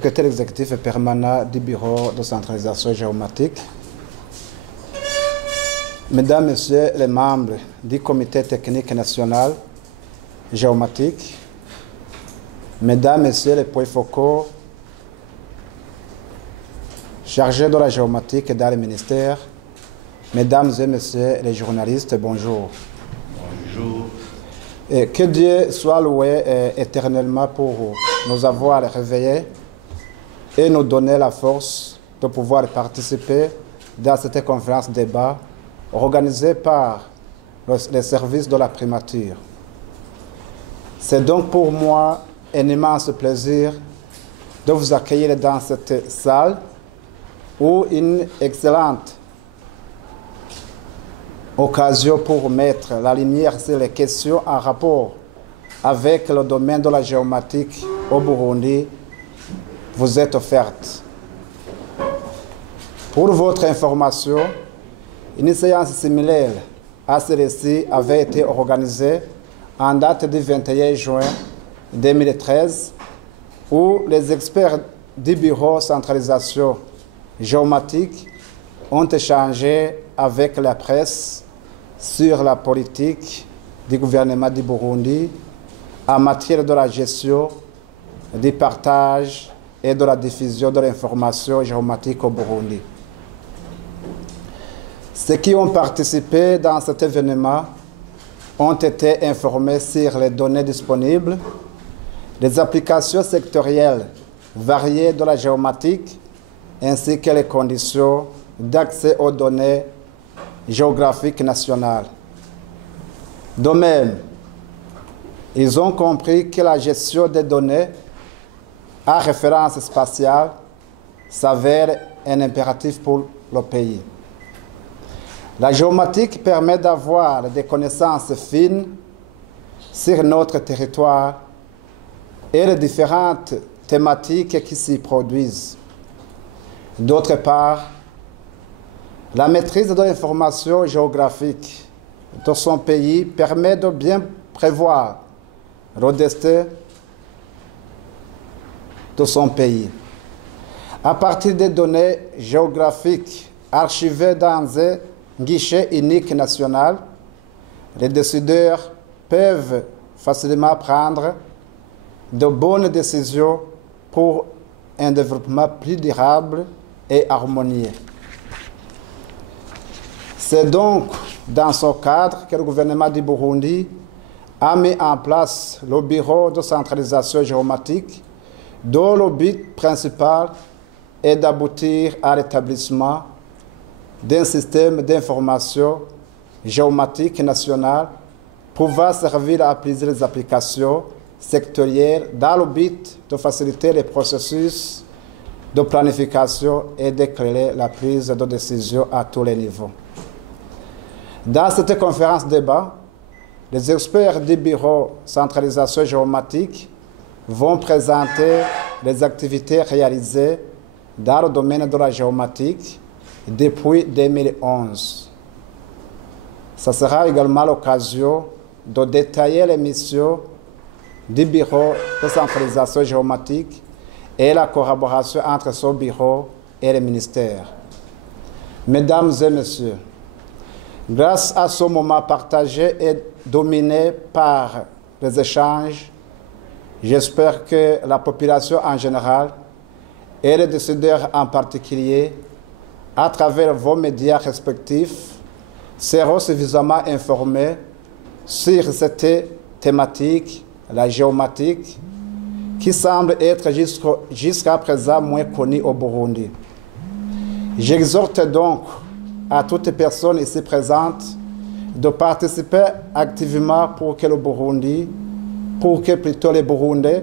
secrétaire exécutif permanent du Bureau de centralisation géomatique, Mesdames, Messieurs les membres du Comité technique national géomatique, Mesdames, Messieurs les points focaux chargés de la géomatique dans le ministère, Mesdames et Messieurs les journalistes, bonjour. Bonjour. Et que Dieu soit loué éternellement pour nous avoir réveillés et nous donner la force de pouvoir participer dans cette conférence débat organisée par les services de la primature. C'est donc pour moi un immense plaisir de vous accueillir dans cette salle où une excellente occasion pour mettre la lumière sur les questions en rapport avec le domaine de la géomatique au Burundi vous est offerte. Pour votre information, une séance similaire à celle-ci avait été organisée en date du 21 juin 2013 où les experts du Bureau de centralisation géomatique ont échangé avec la presse sur la politique du gouvernement du Burundi en matière de la gestion, du partage et de la diffusion de l'information géomatique au Burundi. Ceux qui ont participé dans cet événement ont été informés sur les données disponibles, les applications sectorielles variées de la géomatique, ainsi que les conditions d'accès aux données géographiques nationales. De même, ils ont compris que la gestion des données à référence spatiale s'avère un impératif pour le pays. La géomatique permet d'avoir des connaissances fines sur notre territoire et les différentes thématiques qui s'y produisent. D'autre part, la maîtrise de l'information géographique de son pays permet de bien prévoir le destin de son pays. À partir des données géographiques archivées dans un guichet unique national, les décideurs peuvent facilement prendre de bonnes décisions pour un développement plus durable et harmonieux. C'est donc dans ce cadre que le gouvernement du Burundi a mis en place le Bureau de centralisation géomatique, dont le but principal est d'aboutir à l'établissement d'un système d'information géomatique national pouvant servir à plusieurs applications sectorielles dans le but de faciliter les processus de planification et d'éclairer la prise de décision à tous les niveaux. Dans cette conférence débat, les experts du Bureau de centralisation géomatique vont présenter les activités réalisées dans le domaine de la géomatique depuis 2011. Ce sera également l'occasion de détailler les missions du Bureau de centralisation géomatique et la collaboration entre ce bureau et les ministères. Mesdames et Messieurs, grâce à ce moment partagé et dominé par les échanges, j'espère que la population en général et les décideurs en particulier, à travers vos médias respectifs, seront suffisamment informés sur cette thématique, la géomatique, qui semble être jusqu'à présent moins connue au Burundi. J'exhorte donc à toutes personnes ici présentes de participer activement pour que plutôt les Burundais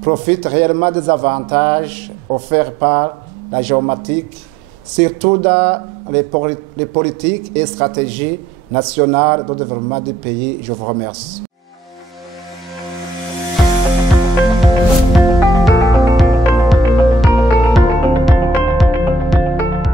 profitent réellement des avantages offerts par la géomatique, surtout dans les politiques et stratégies nationales de développement du pays. Je vous remercie.